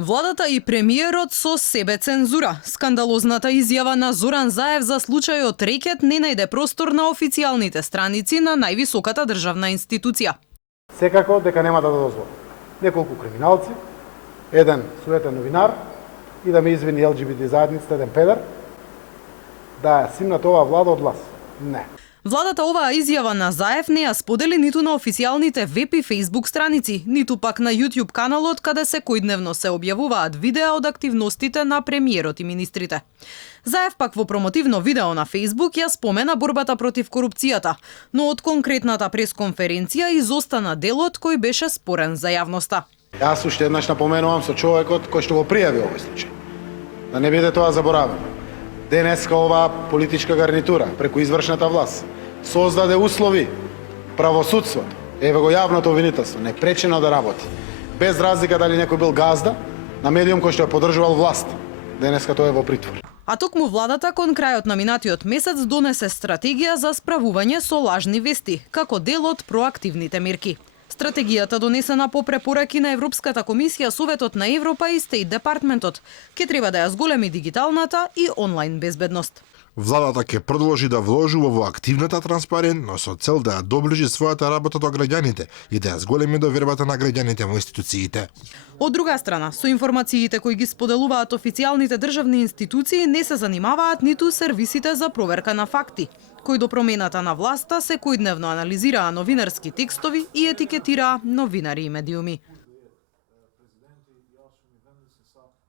Владата и премиерот со себе цензура. Скандалозната изјава на Зоран Заев за случајот рекет не најде простор на официјалните страници на највисоката државна институција. Секако дека нема да дозволи неколку криминалци, еден суетен новинар и да ме извини ЛГБТ заедницата, еден педер, да симнат оваа влада од власт. Не. Владата оваа изјава на Заев не ја сподели ниту на официјалните веб и фејсбук страници, ниту пак на YouTube каналот каде секојдневно се објавуваат видеа од активностите на премиерот и министрите. Заев пак во промотивно видео на Facebook ја спомена борбата против корупцијата, но од конкретната пресконференција изостана делот кој беше спорен за јавноста. Јас уште еднаш напоменувам со човекот кој што го пријави овој случај. Да не биде тоа заборавено. Денеска оваа политичка гарнитура преку извршната власт создаде услови правосудството, еве го јавното обвинителство, непречено да работи. Без разлика дали некој бил газда на медиум кој што ја поддржувал власт. Денеска тој е во притвор. А токму владата кон крајот на минатиот месец донесе стратегија за справување со лажни вести, како дел од проактивните мерки. Стратегијата донесена по препораки на Европската комисија, Советот на Европа и Стейт департментот ќе треба да ја зголеми дигиталната и онлайн безбедност. Владата ќе продолжи да вложува во активната транспарентност со цел да ја доближи својата работа до граѓаните и да ја зголеми довербата на граѓаните во институциите. Од друга страна, со информациите кои ги споделуваат официјалните државни институции не се занимаваат ниту сервисите за проверка на факти, кои до промената на власта секојдневно анализираа новинарски текстови и етикетираа новинари и медиуми.